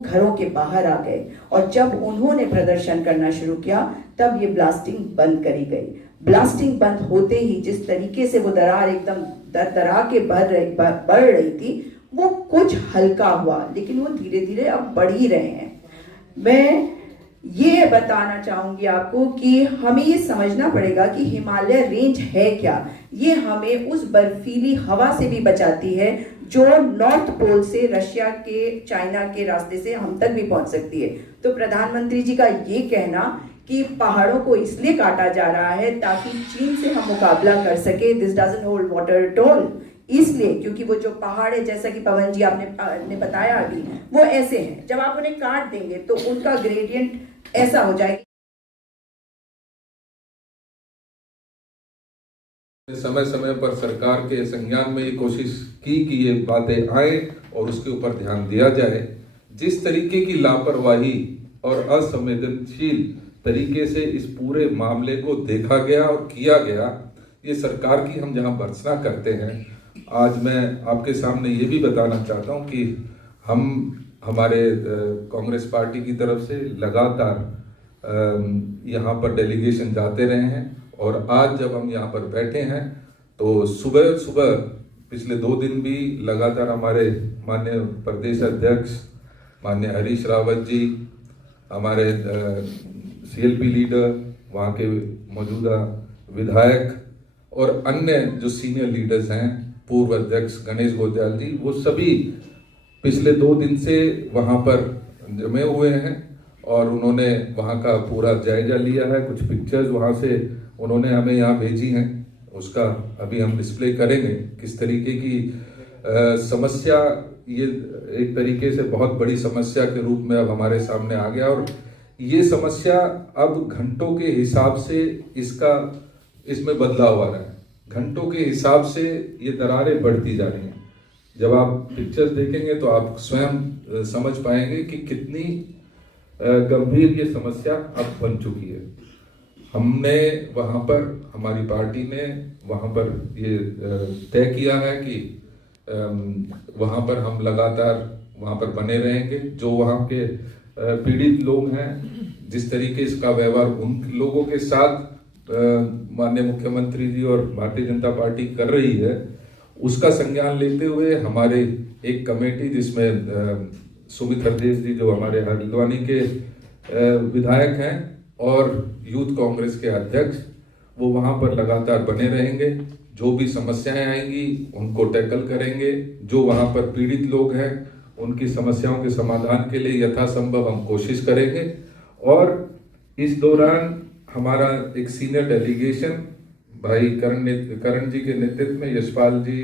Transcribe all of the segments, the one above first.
घरों के बाहर आ गए और जब उन्होंने प्रदर्शन करना शुरू किया तब ये ब्लास्टिंग बंद करी गई। ब्लास्टिंग बंद होते ही जिस तरीके से वो दरार एकदम दरदरा के बढ़ रही थी, वो कुछ हल्का हुआ, लेकिन वो धीरे धीरे अब बढ़ ही रहे हैं। मैं ये बताना चाहूंगी आपको कि हमें ये समझना पड़ेगा कि हिमालय रेंज है क्या। ये हमें उस बर्फीली हवा से भी बचाती है जो नॉर्थ पोल से रशिया के, चाइना के रास्ते से हम तक भी पहुंच सकती है। तो प्रधानमंत्री जी का ये कहना कि पहाड़ों को इसलिए काटा जा रहा है ताकि चीन से हम मुकाबला कर सके, this doesn't hold water at all, इसलिए क्योंकि वो जो पहाड़ है, जैसा कि पवन जी आपने बताया अभी, वो ऐसे हैं, जब आप उन्हें काट देंगे तो उनका ग्रेडियंट ऐसा हो जाएगा। समय समय पर सरकार के संज्ञान में ये कोशिश की कि ये बातें आए और उसके ऊपर ध्यान दिया जाए। जिस तरीके की लापरवाही और असंवेदनशील तरीके से इस पूरे मामले को देखा गया और किया गया, ये सरकार की हम जहां भर्त्सना करते हैं, आज मैं आपके सामने ये भी बताना चाहता हूं कि हम हमारे कांग्रेस पार्टी की तरफ से लगातार यहाँ पर डेलीगेशन जाते रहे हैं और आज जब हम यहाँ पर बैठे हैं तो सुबह सुबह पिछले 2 दिन भी लगातार हमारे माननीय प्रदेश अध्यक्ष माननीय हरीश रावत जी, हमारे सीएलपी लीडर, वहाँ के मौजूदा विधायक और अन्य जो सीनियर लीडर्स हैं, पूर्व अध्यक्ष गणेश गोंदियाल जी, वो सभी पिछले 2 दिन से वहाँ पर जमे हुए हैं और उन्होंने वहाँ का पूरा जायजा लिया है। कुछ पिक्चर्स वहाँ से उन्होंने हमें यहाँ भेजी हैं, उसका अभी हम डिस्प्ले करेंगे। किस तरीके की समस्या, ये एक तरीके से बहुत बड़ी समस्या के रूप में अब हमारे सामने आ गया और ये समस्या अब घंटों के हिसाब से इसमें बदलाव आ रहा है। घंटों के हिसाब से ये दरारें बढ़ती जा रही हैं। जब आप पिक्चर्स देखेंगे तो आप स्वयं समझ पाएंगे कि कितनी गंभीर ये समस्या अब बन चुकी है। हमने वहाँ पर, हमारी पार्टी ने वहाँ पर ये तय किया है कि वहाँ पर हम लगातार वहाँ पर बने रहेंगे। जो वहाँ के पीड़ित लोग हैं, जिस तरीके इसका व्यवहार उन लोगों के साथ माननीय मुख्यमंत्री जी और भारतीय जनता पार्टी कर रही है, उसका संज्ञान लेते हुए हमारे एक कमेटी, जिसमें सुमित हरदेव जी जो हमारे हल्द्वानी के विधायक हैं और यूथ कांग्रेस के अध्यक्ष, वो वहाँ पर लगातार बने रहेंगे। जो भी समस्याएं आएंगी उनको टैकल करेंगे। जो वहाँ पर पीड़ित लोग हैं उनकी समस्याओं के समाधान के लिए यथासंभव हम कोशिश करेंगे। और इस दौरान हमारा एक सीनियर डेलीगेशन भाई करण जी के नेतृत्व में, यशपाल जी,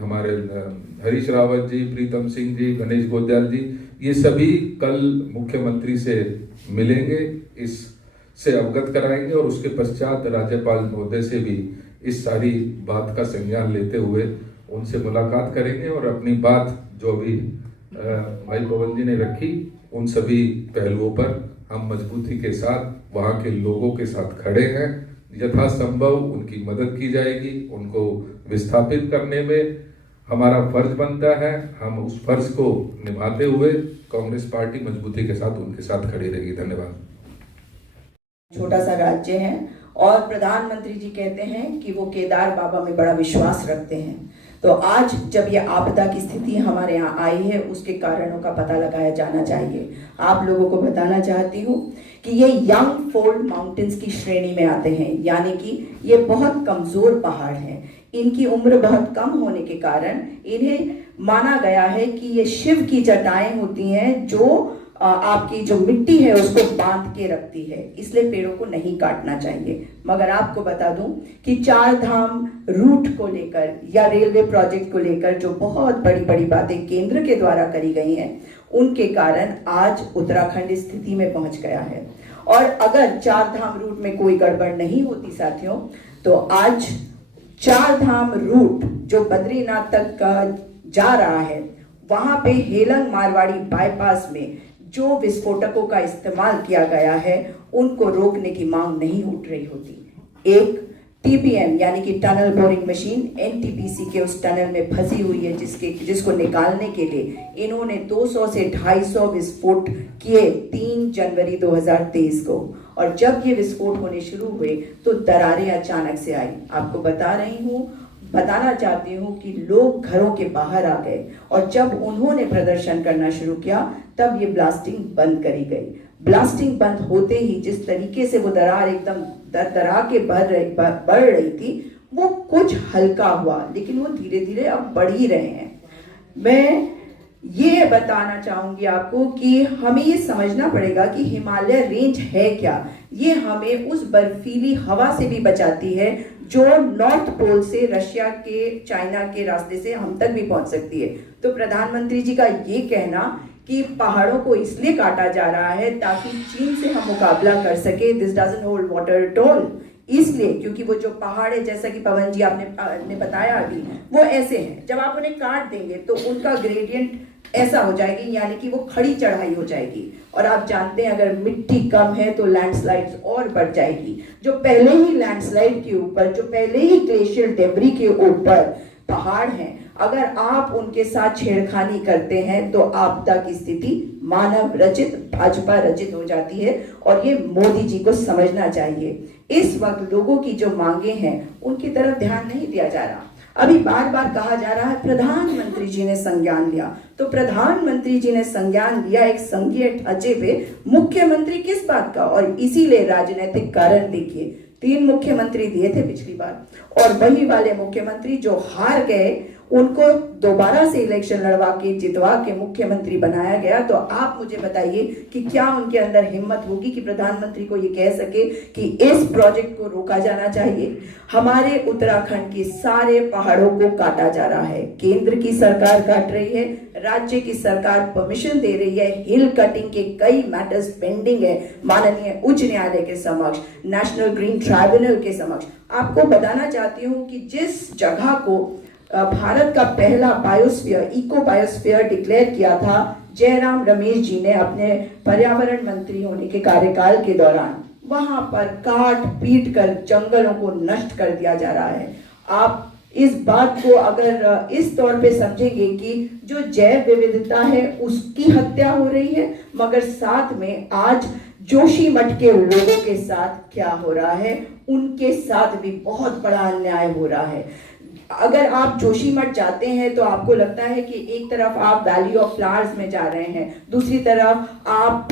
हमारे हरीश रावत जी, प्रीतम सिंह जी, गणेश गोंदियाल जी, ये सभी कल मुख्यमंत्री से मिलेंगे, इससे अवगत कराएंगे और उसके पश्चात राज्यपाल महोदय से भी इस सारी बात का संज्ञान लेते हुए उनसे मुलाकात करेंगे और अपनी बात जो भी भाई पवन जी ने रखी, उन सभी पहलुओं पर हम मजबूती के साथ वहाँ के लोगों के साथ खड़े हैं। यथासंभव उनकी मदद की जाएगी। उनको विस्थापित करने में हमारा फर्ज बनता है। हम उस फर्ज को निभाते हुए कांग्रेस पार्टी मजबूती के साथ उनके साथ खड़ी रहेगी। धन्यवाद। छोटा सा राज्य है और प्रधानमंत्री जी कहते हैं कि वो केदार बाबा में बड़ा विश्वास रखते हैं। तो आज जब ये आपदा की स्थिति हमारे यहाँ आई है, उसके कारणों का पता लगाया जाना चाहिए। आप लोगों को बताना चाहती हूँ कि ये यंग फोल्ड माउंटेन्स की श्रेणी में आते हैं, यानी कि ये बहुत कमजोर पहाड़ हैं। इनकी उम्र बहुत कम होने के कारण इन्हें माना गया है कि ये शिव की जटाएं होती हैं जो आपकी जो मिट्टी है उसको बांध के रखती है, इसलिए पेड़ों को नहीं काटना चाहिए। मगर आपको बता दूं कि 4 धाम रूट को लेकर या रेलवे प्रोजेक्ट को लेकर जो बहुत बड़ी बड़ी बातें केंद्र के द्वारा करी गई हैं, उनके कारण आज उत्तराखंड इस स्थिति में पहुंच गया है। और अगर 4 धाम रूट में कोई गड़बड़ नहीं होती साथियों, तो आज 4 धाम रूट जो बद्रीनाथ तक जा रहा है, वहां पे हेलंग मारवाड़ी बाईपास में जो विस्फोटकों का इस्तेमाल किया गया है, उनको रोकने की मांग नहीं उठ रही होती। एक TBM यानी कि टनल बोरिंग मशीन NTPC के उस टनल में फंसी हुई है, जिसको निकालने के लिए इन्होंने 200 से 250 विस्फोट किए 3 जनवरी 2023 को। और जब ये विस्फोट होने शुरू हुए तो दरारें अचानक से आई। आपको बताना चाहती हूँ कि लोग घरों के बाहर आ गए और जब उन्होंने प्रदर्शन करना शुरू किया तब ये ब्लास्टिंग बंद करी गई। ब्लास्टिंग बंद होते ही जिस तरीके से वो दरार एकदम दरदरा के बढ़ रही थी, वो कुछ हल्का हुआ, लेकिन वो धीरे धीरे अब बढ़ ही रहे हैं। मैं ये बताना चाहूंगी आपको कि हमें ये समझना पड़ेगा कि हिमालय रेंज है क्या। ये हमें उस बर्फीली हवा से भी बचाती है जो नॉर्थ पोल से रशिया के, चाइना के रास्ते से हम तक भी पहुंच सकती है। तो प्रधानमंत्री जी का ये कहना कि पहाड़ों को इसलिए काटा जा रहा है ताकि चीन से हम मुकाबला कर सके, this doesn't hold water at all. इसलिए क्योंकि वो जो पहाड़ है, जैसा कि पवन जी आपने बताया अभी, वो ऐसे हैं, जब आप उन्हें काट देंगे तो उनका ग्रेडियंट ऐसा हो जाएगी, यानी कि वो खड़ी चढ़ाई हो जाएगी। और आप जानते हैं अगर मिट्टी कम है तो लैंडस्लाइड्स और बढ़ जाएगी। जो पहले ही लैंडस्लाइड के ऊपर, जो पहले ही ग्लेशियर डेब्री के ऊपर पहाड़ हैं, अगर आप उनके साथ छेड़खानी करते हैं तो आपदा की स्थिति मानव रचित, भाजपा रचित हो जाती है। और ये मोदी जी को समझना चाहिए। इस वक्त लोगों की जो मांगे हैं उनकी तरफ ध्यान नहीं दिया जा रहा। अभी बार बार कहा जा रहा है प्रधानमंत्री जी ने संज्ञान लिया, तो प्रधानमंत्री जी ने संज्ञान लिया एक संघीय ढांचे पे, मुख्यमंत्री किस बात का? और इसीलिए राजनीतिक कारण देखिए, 3 मुख्यमंत्री दिए थे पिछली बार और वही वाले मुख्यमंत्री जो हार गए उनको दोबारा से इलेक्शन लड़वा के जितवा के मुख्यमंत्री बनाया गया। तो आप मुझे बताइए कि क्या उनके अंदर हिम्मत होगी कि प्रधानमंत्री को ये कह सके कि इस प्रोजेक्ट को रोका जाना चाहिए। हमारे उत्तराखंड के सारे पहाड़ों को काटा जा रहा है, केंद्र की सरकार काट रही है, राज्य की सरकार परमिशन दे रही है, हिल कटिंग के कई मैटर्स पेंडिंग है माननीय उच्च न्यायालय के समक्ष, नेशनल ग्रीन ट्राइब्यूनल के समक्ष। आपको बताना चाहती हूँ कि जिस जगह को भारत का पहला बायोस्फीयर, इको बायोस्फीयर डिक्लेयर किया था जयराम रमेश जी ने अपने पर्यावरण मंत्री होने के कार्यकाल के दौरान, वहां पर काट पीट कर जंगलों को नष्ट कर दिया जा रहा है। आप इस बात को अगर इस तौर पे समझेंगे कि जो जैव विविधता है उसकी हत्या हो रही है, मगर साथ में आज जोशीमठ के लोगों के साथ क्या हो रहा है, उनके साथ भी बहुत बड़ा अन्याय हो रहा है। अगर आप जोशीमठ जाते हैं तो आपको लगता है कि एक तरफ आप वैली ऑफ फ्लावर्स में जा रहे हैं, दूसरी तरफ आप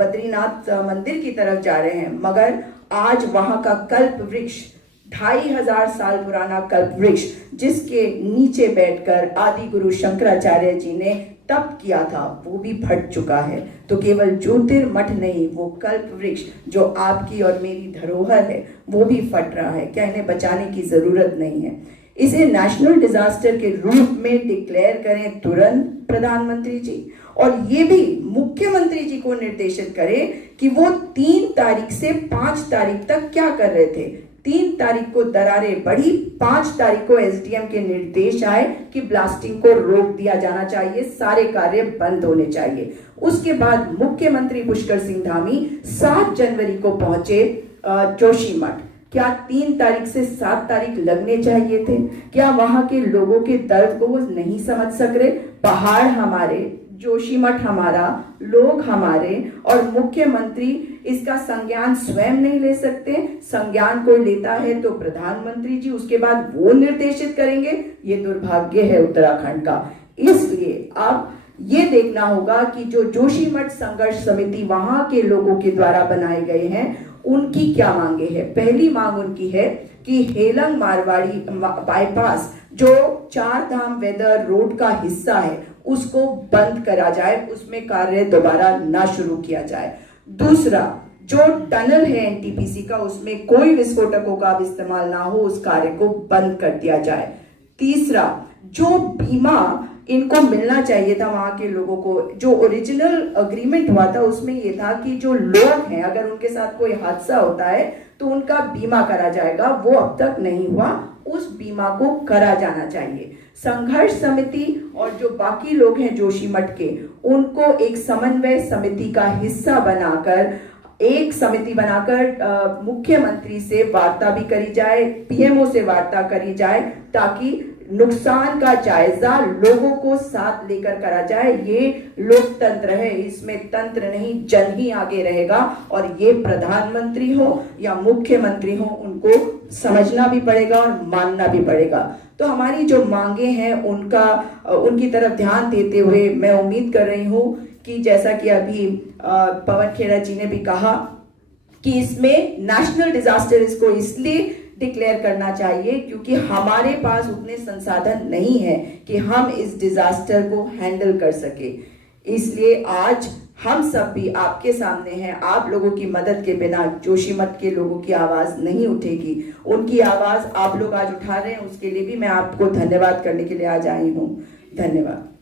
बद्रीनाथ मंदिर की तरफ जा रहे हैं, मगर आज वहां का कल्प वृक्ष, 2500 साल पुराना कल्प वृक्ष, जिसके नीचे बैठकर आदि गुरु शंकराचार्य जी ने तप किया था, वो भी फट चुका है। तो केवल ज्योतिर्मठ नहीं, वो कल्प वृक्ष जो आपकी और मेरी धरोहर है वो भी फट रहा है। क्या इन्हें बचाने की जरूरत नहीं है? इसे नेशनल डिजास्टर के रूप में डिक्लेयर करें तुरंत प्रधानमंत्री जी, और ये भी मुख्यमंत्री जी को निर्देशित करें कि वो 3 तारीख से 5 तारीख तक क्या कर रहे थे। 3 तारीख को दरारें बढ़ी, 5 तारीख को एसडीएम के निर्देश आए कि ब्लास्टिंग को रोक दिया जाना चाहिए, सारे कार्य बंद होने चाहिए। उसके बाद मुख्यमंत्री पुष्कर सिंह धामी 7 जनवरी को पहुंचे जोशीमठ। क्या 3 तारीख से 7 तारीख लगने चाहिए थे? क्या वहां के लोगों के दर्द को वो नहीं समझ सक रहे? पहाड़ हमारे, जोशीमठ हमारा, लोग हमारे, और मुख्यमंत्री इसका संज्ञान स्वयं नहीं ले सकते। संज्ञान कोई लेता है तो प्रधानमंत्री जी, उसके बाद वो निर्देशित करेंगे। ये दुर्भाग्य है उत्तराखंड का। इसलिए अब ये देखना होगा कि जो जोशीमठ संघर्ष समिति वहां के लोगों के द्वारा बनाए गए हैं, उनकी क्या मांगे हैं। पहली मांग उनकी है कि हेलंग मारवाड़ी बाईपास जो 4 धाम वेदर रोड का हिस्सा है उसको बंद करा जाए, उसमें कार्य दोबारा ना शुरू किया जाए। दूसरा, जो टनल है एनटीपीसी का, उसमें कोई विस्फोटकों का इस्तेमाल ना हो, उस कार्य को बंद कर दिया जाए। तीसरा, जो बीमा इनको मिलना चाहिए था वहां के लोगों को, जो ओरिजिनल अग्रीमेंट हुआ था उसमें ये था कि जो लोग हैं अगर उनके साथ कोई हादसा होता है तो उनका बीमा करा जाएगा, वो अब तक नहीं हुआ, उस बीमा को करा जाना चाहिए। संघर्ष समिति और जो बाकी लोग हैं जोशीमठ के, उनको एक समन्वय समिति का हिस्सा बनाकर एक समिति बनाकर मुख्यमंत्री से वार्ता भी करी जाए, पीएमओ से वार्ता करी जाए, ताकि नुकसान का जायजा लोगों को साथ लेकर करा जाए। ये लोकतंत्र है, इसमें तंत्र नहीं जन ही आगे रहेगा। और ये प्रधानमंत्री हो या मुख्यमंत्री हो, उनको समझना भी पड़ेगा और मानना भी पड़ेगा। तो हमारी जो मांगे हैं उनकी तरफ ध्यान देते हुए मैं उम्मीद कर रही हूँ कि जैसा कि अभी पवन खेड़ा जी ने भी कहा कि इसमें नेशनल डिजास्टर इसको इसलिए डिक्लेयर करना चाहिए क्योंकि हमारे पास उतने संसाधन नहीं है कि हम इस डिजास्टर को हैंडल कर सके। इसलिए आज हम सब भी आपके सामने हैं। आप लोगों की मदद के बिना जोशीमठ के लोगों की आवाज नहीं उठेगी। उनकी आवाज आप लोग आज उठा रहे हैं, उसके लिए भी मैं आपको धन्यवाद करने के लिए आज आई हूँ। धन्यवाद।